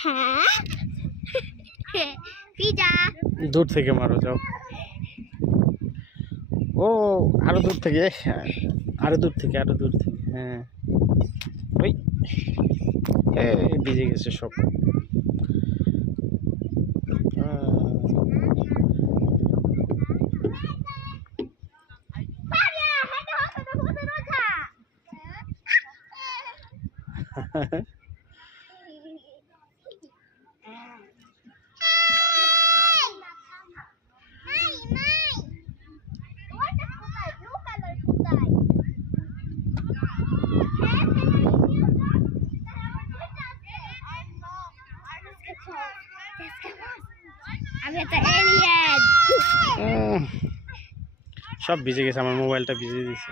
হ্যাঁ পিজা দূর থেকে মারো যাও। ও আরো দূর থেকে, আরো দূর থেকে, আরো দূর থেকে। হ্যাঁ ওই ভিজে গেছে সব। আমি একটা এলিয়েন। সব ভিজে গেছে, আমার মোবাইলটা ভিজে দিয়েছে।